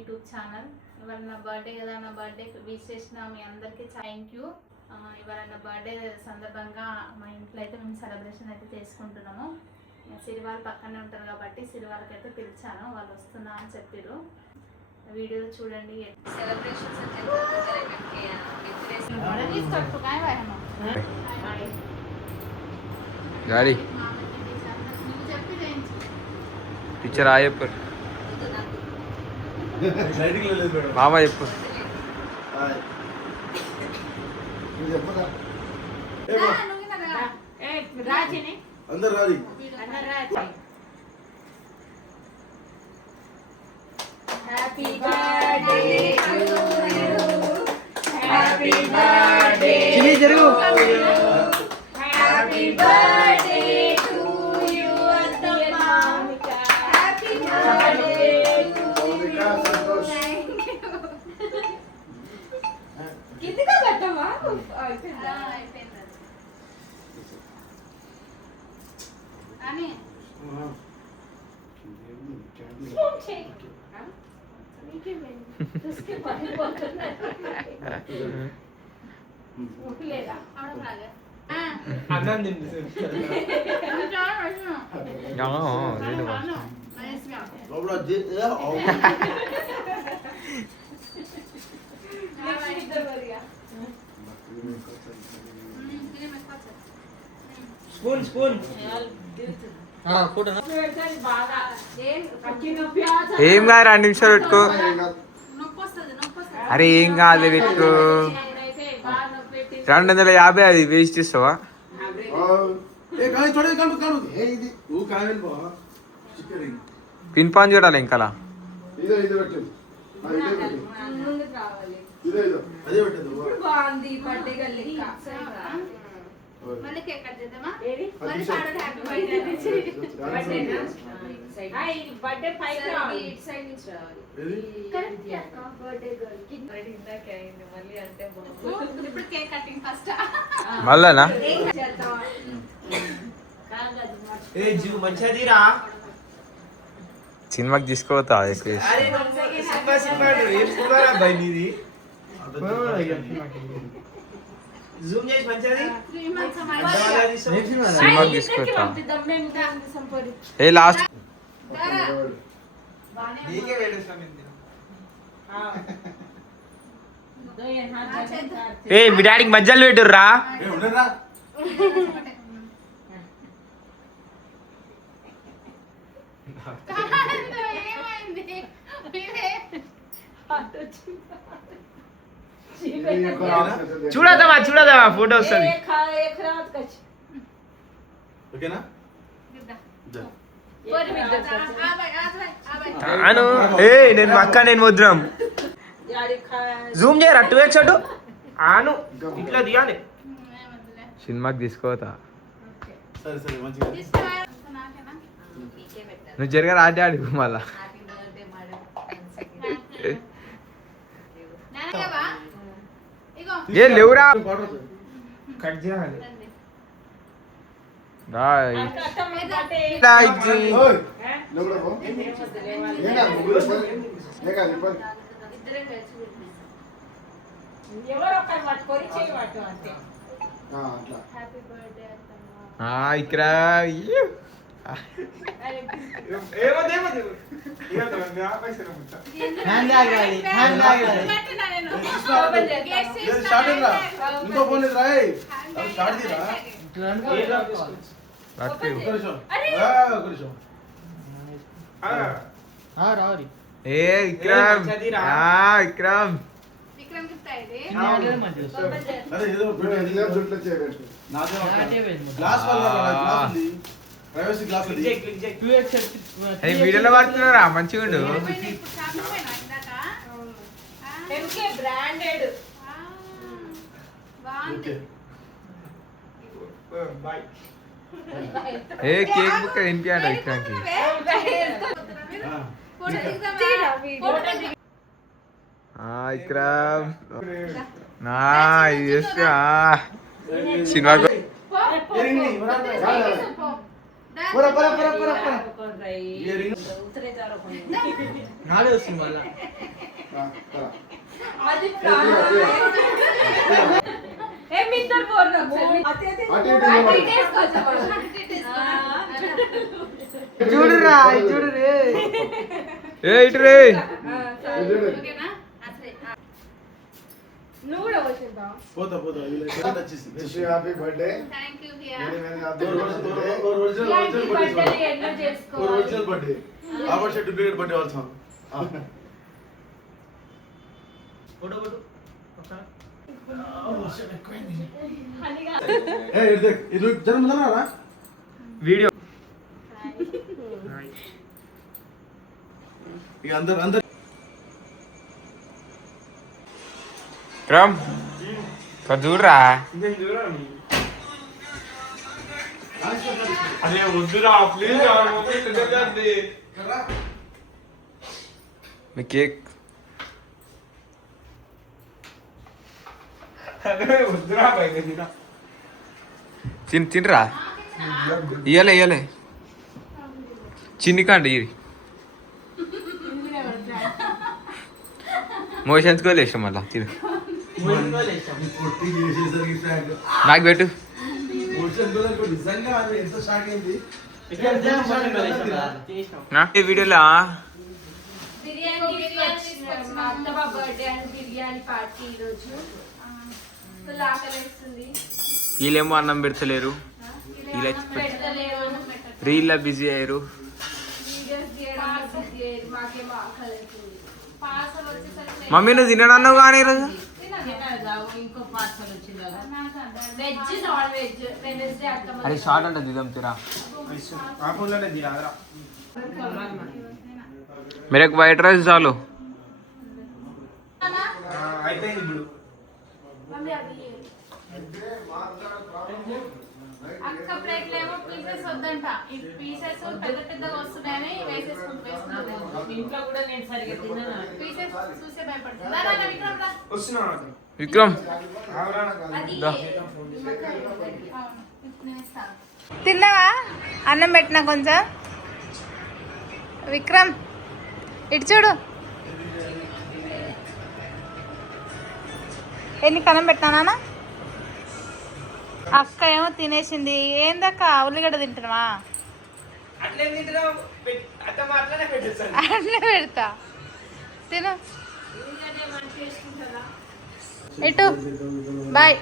YouTube channel. ఇవాళ నా birthday కదా, నా బర్త్డే విష్ చేసిన మీ అందరికీ థ్యాంక్ యూ. ఇవాళ నా బర్త్డే సందర్భంగా మా ఇంట్లో అయితే మేము సెలబ్రేషన్ అయితే చేసుకుంటున్నాము. సిరివాళ్ళు పక్కనే ఉంటారు కాబట్టి సిరివాళ్ళకి అయితే పిలిచాను, వాళ్ళు వస్తున్నా అని చెప్పారు. వీడియో చూడండి. పిక్చర్ ఆ చెప్పు మామ చెప్పు. అందరు రాది. Happy birthday to you, happy birthday జరుగు, హ్యాపీ బర్త్డే టు యు అత్తమ్మ, హ్యాపీ బర్త్డే టు యు. కిందకి కట్టమ్మా. అయిపోయింది అని స్పూన్ స్పూన్ ఏం కాదు, 2 నిమిషాలు పెట్టుకో. అరే ఏం కాదు, పెట్టుకో. 250 అది వేస్ట్ చేస్తావా? పిన్ పాన్ చూడాలి ఇంకా. మళ్ళీ కేక్ కట్ చేద్దామా? బర్త్డే పైకి రావాలి, ఇటు సైడ్ నుంచి రావాలి. మళ్ళీ అంటే ఇప్పుడు కేక్ కటింగ్ ఫస్ట్. మళ్ళానా మంచిదిరా, సినిమాకి తీసుకోవతా జూమ్ చేసి మంచిది సినిమాకి తీసుకోవతా. ఏ లాస్ట్ ఏ మీ డాడీకి మధ్యలో పెట్టుర్రా. చూడదామా చూడదామా ఫోటో వస్తుంది. అను ఏ నేను అక్క నేను వద్దురాం. జూమ్ చేయరా 2x అటు ఆను ఇట్లా తీయాలి. సినిమాకి తీసుకోవతా. నువ్వు జరగా రాజా అడుగు మళ్ళా. ఏ లేవురా కట్ చేయాలి. ఇక్కడ ఇంకో ఫోన్ ఏ విక్రమ్ విక్రమ్ వీడియోలో పడుతున్నారా మంచిగా ఉండు. ఏ కేక్ బుక్ వినిపించాడు విక్రమ్కి. విక్రమ్ సినిమా నాడే వస్తుంది మళ్ళా. అది ఏ మిద్దరు పోర్రా అతే చూడురా చూడురే ఏ ఇటు రే ఓకేనా అసలే నువ్వు కూడా వచ్చేద్దా పోతా పోతా happy birthday thank you here ఇలాంటి బర్త్డే ఎన్నో చేసుకోవాలి ओरिजिनल बर्थडे आप से डुप्लीकेट बर्थडे वाला था ఫోటో ఫోటో ए ये देख ये लोग जन्म मना रहा వీడియో ये अंदर अंदर రామ్ ఇక్కడ చూడరా अरे वद्दुरा प्लीज మీ కేక్ తినరా ఇయ్యలే చిన్ని కండి ఇది మోషన్స్ కూడా లేచాం మళ్ళా తిను నాకు పెట్టు ఈ వీడియోలో బిర్యానీ తీసుకొచ్చినారు మా అత్తమ్మ బర్త్డే అని బిర్యానీ పార్టీ ఈరోజు ఫుల్ ఆకలిస్తుంది వీళ్ళేమో అన్నం పెడతలేరు వీళ్ళ పెడతలేరు రీల్లో బిజీ అయ్యారు వీడియోస్ తీయడం బిజీ అయ్యారు మాకేమో ఆకలిస్తుంది పార్సల్ వచ్చేసరికి మమ్మీ నువ్వు తినడన్నావు కానీ ఈరోజు ఇంకో పార్సల్ వచ్చింది వెజ్ నాన్ వెజ్ వెనస్డే అత్తమ్మ అరే షార్ట్ అంటే దిదం తిరా मेरे एक वाइट राइस डालो అయిపోయింది ఇప్పుడు మమ్మీ అవి అక్క ప్లేట్లు ఏమో పీసెస్ వద్దంట ఈ పీసెస్ పెద్ద పెద్దగా వస్తున్నాయని వేసుకుంటారు ఇంట్లో కూడా నేను సరిగ్గా తిన్నాను పీసెస్ చూసే భయపడుతుంది విక్రమ్ రా వస్తున్నా విక్రమ్ అది దా. తిన్నావా అన్నం పెట్టినా కొంచెం విక్రమ్ ఇటు చూడు ఎన్ని కన్నం పెట్టినానా అక్క ఏమో తినేసింది ఏందక్క ఉల్లిగడ్డ తింటున్నావా అట్లే తింటున్నావు అత్తమ్మ అట్లనే పెట్టేస్తాను అట్లే పెడతా తిను ఇటు bye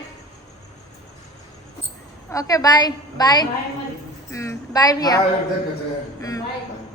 okay bye bye bye భయ్యా देख